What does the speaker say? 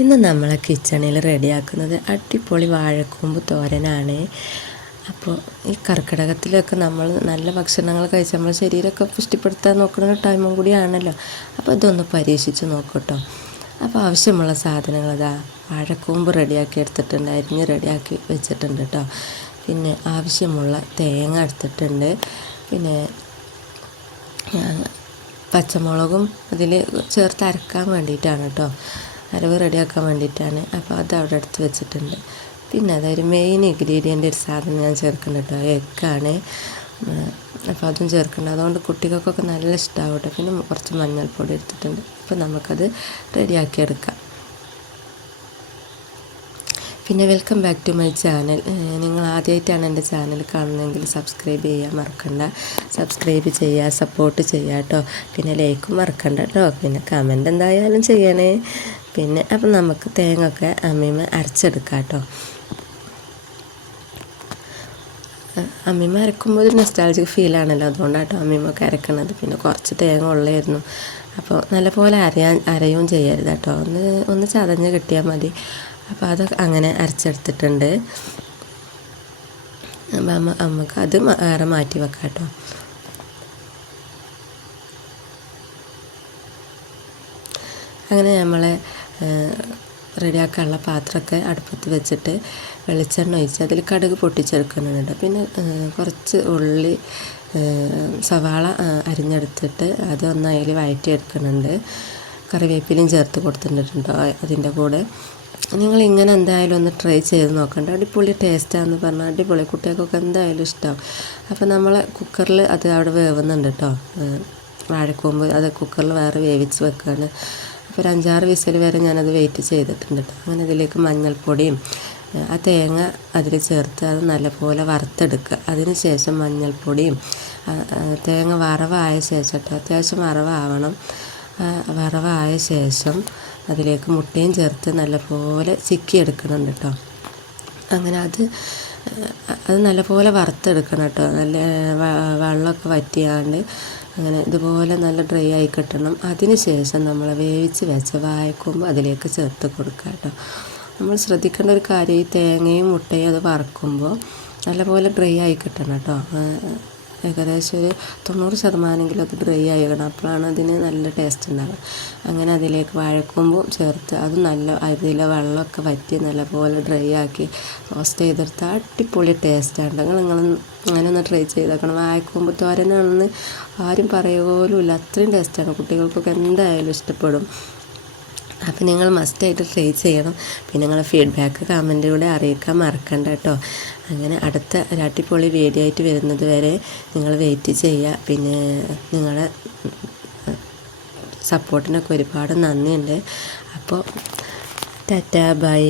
ഇന്ന് നമ്മളെ കിച്ചണിൽ റെഡിയാക്കുന്നത് അടിപൊളി വാഴക്കൂമ്പ് തോരനാണ്. അപ്പോൾ ഈ കർക്കിടകത്തിലൊക്കെ നമ്മൾ നല്ല ഭക്ഷണങ്ങൾ കഴിച്ച് നമ്മൾ ശരീരമൊക്കെ പുഷ്ടിപ്പെടുത്താൻ നോക്കുന്ന ടൈമും കൂടിയാണല്ലോ. അപ്പോൾ ഇതൊന്ന് പരീക്ഷിച്ച് നോക്കട്ടോ. അപ്പോൾ ആവശ്യമുള്ള സാധനങ്ങൾ ഇതാ വാഴക്കൂമ്പ് റെഡിയാക്കി എടുത്തിട്ടുണ്ട്, അരിഞ്ഞ് റെഡിയാക്കി വെച്ചിട്ടുണ്ട് കേട്ടോ. പിന്നെ ആവശ്യമുള്ള തേങ്ങ എടുത്തിട്ടുണ്ട്. പിന്നെ പച്ചമുളകും അതിൽ ചേർത്ത് അരക്കാൻ വേണ്ടിയിട്ടാണ് കേട്ടോ, അരവ് റെഡിയാക്കാൻ വേണ്ടിയിട്ടാണ്. അപ്പോൾ അത് അവിടെ എടുത്ത് വെച്ചിട്ടുണ്ട്. പിന്നെ അതൊരു മെയിൻ ഇൻഗ്രീഡിയൻ്റ് ഒരു സാധനം ഞാൻ ചേർക്കുന്നുണ്ട് കേട്ടോ, എഗ്ഗാണ്. അപ്പോൾ അതും ചേർക്കുന്നുണ്ട്. അതുകൊണ്ട് കുട്ടികൾക്കൊക്കെ നല്ല ഇഷ്ടമാവും കേട്ടോ. പിന്നെ കുറച്ച് മഞ്ഞൾപ്പൊടി എടുത്തിട്ടുണ്ട്. അപ്പോൾ നമുക്കത് റെഡിയാക്കി എടുക്കാം. പിന്നെ welcome back to my channel. നിങ്ങൾ ആദ്യമായിട്ടാണ് എൻ്റെ ചാനൽ കാണുന്നതെങ്കിൽ സബ്സ്ക്രൈബ് ചെയ്യാൻ മറക്കണ്ട. സബ്സ്ക്രൈബ് ചെയ്യുക, സപ്പോർട്ട് ചെയ്യുക കേട്ടോ. പിന്നെ ലൈക്കും മറക്കണ്ട കേട്ടോ. പിന്നെ കമൻറ്റ് എന്തായാലും ചെയ്യണേ. പിന്നെ അപ്പം നമുക്ക് തേങ്ങ ഒക്കെ അമ്മീമ അരച്ചെടുക്കാം കേട്ടോ. അമ്മീമ അരക്കുമ്പോൾ ഒരു നെസ്റ്റാൾജിക് ഫീലാണല്ലോ, അതുകൊണ്ടാട്ടോ അമ്മീമൊക്കെ അരക്കണത്. പിന്നെ കുറച്ച് തേങ്ങ ഉള്ളായിരുന്നു. അപ്പോൾ നല്ലപോലെ അരയും ചെയ്യരുത് കേട്ടോ, ഒന്ന് ചതഞ്ഞ് കിട്ടിയാൽ മതി. അപ്പോൾ അത് അങ്ങനെ അരച്ചെടുത്തിട്ടുണ്ട്. അപ്പം നമുക്ക് അത് വേറെ മാറ്റി വെക്കാം കേട്ടോ. അങ്ങനെ നമ്മളെ റെഡിയാക്കാനുള്ള പാത്രമൊക്കെ അടുപ്പത്ത് വെച്ചിട്ട് വെളിച്ചെണ്ണ ഒഴിച്ച് അതിൽ കടുക് പൊട്ടിച്ചെടുക്കുന്നുണ്ട്. പിന്നെ കുറച്ച് ഉള്ളി, സവാള അരിഞ്ഞെടുത്തിട്ട് അതൊന്ന് അതിൽ വഴറ്റിയെടുക്കുന്നുണ്ട്. കറിവേപ്പിലയും ചേർത്ത് കൊടുത്തിട്ടുണ്ടോ അതിൻ്റെ കൂടെ. നിങ്ങൾ ഇങ്ങനെ എന്തായാലും ഒന്ന് ട്രൈ ചെയ്ത് നോക്കണ്ട, അടിപൊളി ടേസ്റ്റാന്ന് പറഞ്ഞാൽ അടിപൊളി, കുട്ടികൾക്കൊക്കെ എന്തായാലും ഇഷ്ടമാവും. അപ്പോൾ നമ്മൾ കുക്കറിൽ അത് അവിടെ വേവുന്നുണ്ട് കേട്ടോ, വാഴക്കൂമ്പ് അത് കുക്കറിൽ വേറെ വേവിച്ച് വെക്കുകയാണ്. അപ്പോൾ ഒരു 5-6 വിസിൽ വരെ ഞാനത് വെയിറ്റ് ചെയ്തിട്ടുണ്ട് കേട്ടോ. അങ്ങനെ ഇതിലേക്ക് മഞ്ഞൾപ്പൊടിയും ആ തേങ്ങ അതിൽ ചേർത്ത് അത് നല്ലപോലെ വറുത്തെടുക്കുക. അതിന് ശേഷം മഞ്ഞൾപ്പൊടിയും തേങ്ങ വറവായ ശേഷം കേട്ടോ, അത്യാവശ്യം വറവാവണം. വറവായ ശേഷം അതിലേക്ക് മുട്ടയും ചേർത്ത് നല്ലപോലെ ചിക്കിയെടുക്കണം കേട്ടോ. അങ്ങനെ അത് നല്ലപോലെ വറുത്തെടുക്കണം കേട്ടോ. നല്ല വെള്ളമൊക്കെ വറ്റിയാണ്ട് അങ്ങനെ ഇതുപോലെ നല്ല ഡ്രൈ ആയി കിട്ടണം. അതിന് ശേഷം നമ്മൾ വേവിച്ച് വെച്ച വാഴക്കൂമ്പ് അതിലേക്ക് ചേർത്ത് കൊടുക്കുക കേട്ടോ. നമ്മൾ ശ്രദ്ധിക്കേണ്ട ഒരു കാര്യം, ഈ തേങ്ങയും മുട്ടയും അത് വറക്കുമ്പോൾ നല്ലപോലെ ഡ്രൈ ആയി കിട്ടണം കേട്ടോ. ഏകദേശം ഒരു 90% അത് ഡ്രൈ ആയിക്കണം, അപ്പോഴാണ് അതിന് നല്ല ടേസ്റ്റ് ഉണ്ടാവുക. അങ്ങനെ അതിലേക്ക് വാഴക്കൂമ്പും ചേർത്ത് അത് നല്ല അതിലെ വെള്ളമൊക്കെ വറ്റി നല്ലപോലെ ഡ്രൈ ആക്കി റോസ്റ്റ് ചെയ്തെടുത്താൽ അടിപൊളി ടേസ്റ്റാണ്. നിങ്ങൾ അങ്ങനെ ഒന്ന് ട്രൈ ചെയ്തേക്കണം. വാഴക്കൂമ്പ് തോരനാണെന്ന് ആരും പറയുക ഇല്ല, അത്രയും ടേസ്റ്റാണ്. കുട്ടികൾക്കൊക്കെ എന്തായാലും ഇഷ്ടപ്പെടും. അപ്പോൾ നിങ്ങൾ മസ്റ്റായിട്ട് ട്രൈ ചെയ്യണം. പിന്നെ നിങ്ങളുടെ ഫീഡ്ബാക്ക് കമൻറ്റിലൂടെ അറിയിക്കാൻ മറക്കണ്ട കേട്ടോ. അങ്ങനെ അടുത്ത ഒരു അടിപൊളി വീഡിയോ ആയിട്ട് വരുന്നത് വരെ നിങ്ങൾ വെയിറ്റ് ചെയ്യുക. പിന്നെ നിങ്ങളുടെ സപ്പോർട്ടിനൊക്കെ ഒരുപാട് നന്ദിയുണ്ട്. അപ്പോൾ ടാറ്റാ ബൈ.